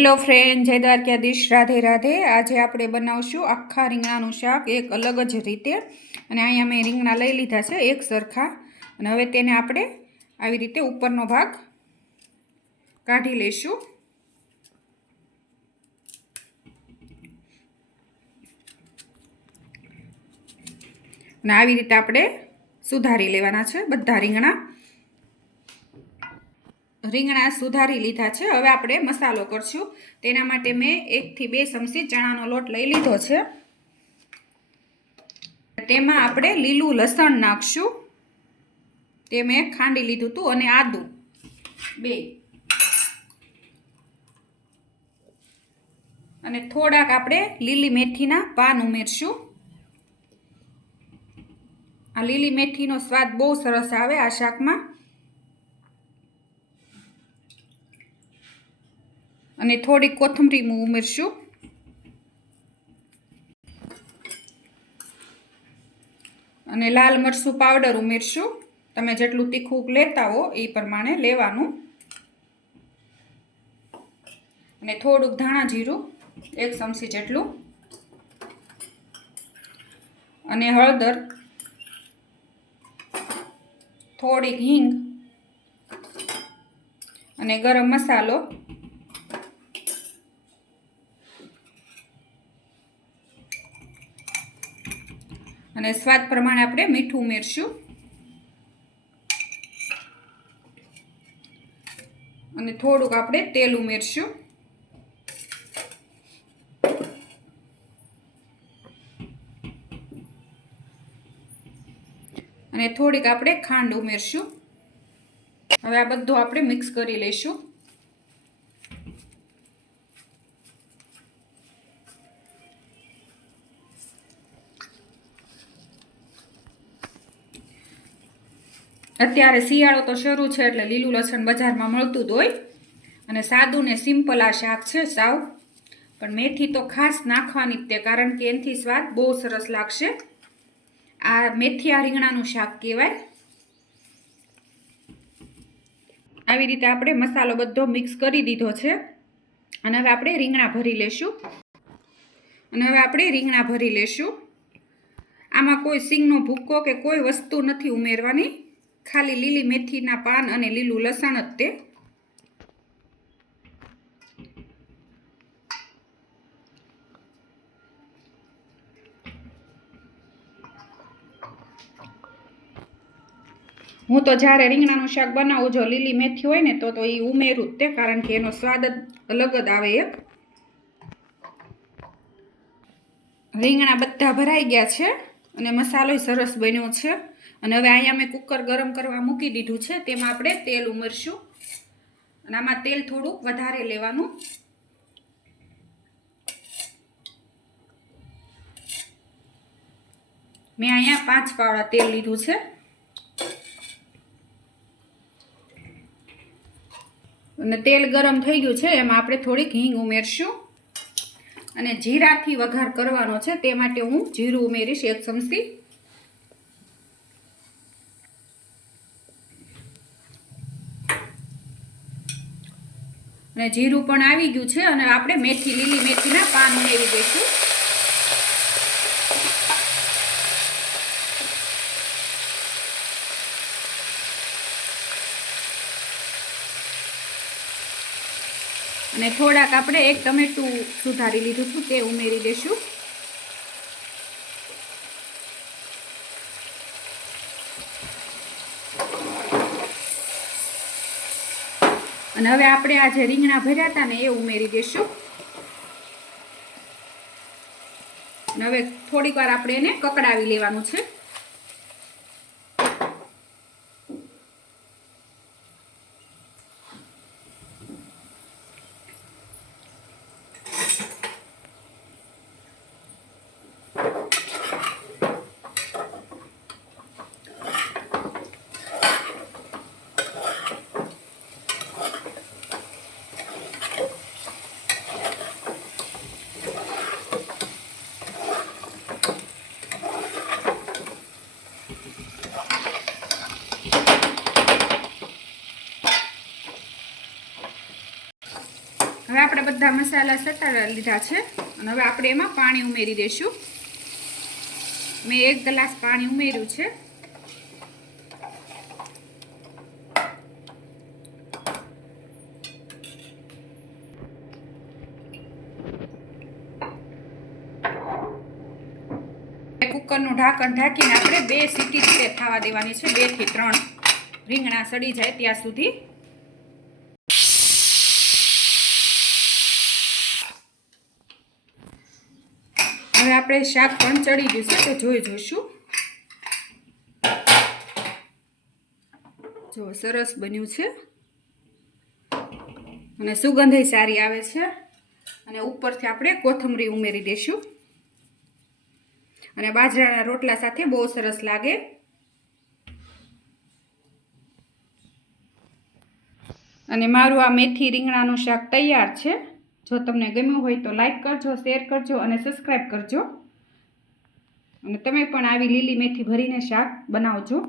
Hello friend, જય દ્વારકાધીશ. રાધે રાધે. આજે આપણે બનાવશું આખા રીંગણાનું શાક એક અલગ જ રીતે. અને અહીંયા મેં રીંગણા લઈ લીધા છે એક સરખા. અને હવે તેને આપણે આવી રીતે ઉપરનો ભાગ કાઢી લઈશું. અને આવી રીતે આપણે સુધારી લેવાના છે બધા રીંગણા. રીંગણા સુધારી લીધા છે. હવે આપણે મસાલો કરશું. તેના માટે મેં એકથી બે ચમચી ચણાનો લોટ લઈ લીધો છે. તેમાં આપણે લીલું લસણ નાખશું. તે મેં ખાંડી લીધું હતું અને આદું. બે. અને થોડાક આપણે લીલી મેથીના પાન ઉમેરશું. આ લીલી મેથીનો સ્વાદ બહુ સરસ આવે આ શાકમાં. અને થોડી કોથમરી હું ઉમેરશું. અને લાલ મરચું પાવડર ઉમેરશું. તમે જેટલું તીખું લેતા હો એ પ્રમાણે લેવાનું. અને થોડુંક ધાણા જીરું, એક ચમચી જેટલું. અને હળદર, થોડીક હિંગ અને ગરમ મસાલો અને સ્વાદ પ્રમાણે આપણે મીઠું ઉમેરશું. અને થોડુંક આપણે તેલ ઉમેરશું. અને થોડીક આપણે ખાંડ ઉમેરશું. હવે આ બધું આપણે મિક્સ કરી લઈશું. અત્યારે શિયાળો તો શરૂ છે એટલે લીલું લસણ બજારમાં મળતું જ હોય. અને સાદું ને સિમ્પલ આ શાક છે સાવ. પણ મેથી તો ખાસ નાખવાની જ તે, કારણ કે એનાથી સ્વાદ બહુ સરસ લાગશે. આ મેથી આ રીંગણાનું શાક કહેવાય. આવી રીતે આપણે મસાલો બધો મિક્સ કરી દીધો છે. અને હવે આપણે રીંગણા ભરી લેશું. અને હવે આપણે રીંગણા ભરી લેશું. આમાં કોઈ સિંગનો ભૂક્કો કે કોઈ વસ્તુ નથી ઉમેરવાની. ખાલી લીલી મેથીના પાન અને લીલું લસણ જ તે. હું તો જ્યારે રીંગણાનું શાક બનાવું, જો લીલી મેથી હોય ને, તો તો એ ઉમેરું જ તે, કારણ કે એનો સ્વાદ જ અલગ જ આવે એક. રીંગણા બધા ભરાઈ ગયા છે અને મસાલો સરસ બન્યો છે. અને હવે અહીંયા મેં કુકર ગરમ કરવા મૂકી દીધું છે, તેમાં આપણે તેલ ઉમેરશું. અને આમાં તેલ થોડુંક વધારે લેવાનું. મેં અહીંયા પાંચ પાવડા તેલ લીધું છે. અને તેલ ગરમ થઈ ગયું છે, એમાં આપણે થોડીક હિંગ ઉમેરશું. અને જીરાથી વઘાર કરવાનો છે, તે માટે હું જીરું ઉમેરીશ એક ચમચી. અને જીરું પણ આવી ગયું છે અને આપણે મેથી, લીલી મેથીના પાન ઉમેરી દઈશું. અને થોડાક આપણે એક ટમેટું સુધારી લીધું હતું, તે ઉમેરી દઈશું. અને હવે આપણે આ જે રીંગણા ભર્યા હતા ને એ ઉમેરી દઈશું અને હવે થોડીક વાર આપણે એને કકડાવી લેવાનું છે. આપણે બધા મસાલા સટાડી લીધા છે. અને હવે આપણે એમાં પાણી ઉમેરી દઈશું. મેં એક ગ્લાસ પાણી ઉમેર્યું છે. કુકરનું ઢાંકણ ઢાંકીને આપણે બે સીટી રીતે થવા દેવાની છે. બેથી ત્રણ રીંગણા સડી જાય ત્યાં સુધી. હવે આપણે શાક પણ ચડી ગયું છે, તો જોઈ જોઈશું જો સરસ બન્યું છે. અને સુગંધય સારી આવે છે. અને ઉપરથી આપણે કોથમરી ઉમેરી દઈશું અને બાજરાના રોટલા સાથે બહુ સરસ લાગે. અને મારું આ મેથી રીંગણાનું શાક તૈયાર છે. જો તમને ગમ્યું હોય તો લાઈક કરજો શેર કરજો અને સબસ્ક્રાઈબ કરજો. અને તમે પણ આવી લીલી મેથી ભરીને શાક બનાવજો.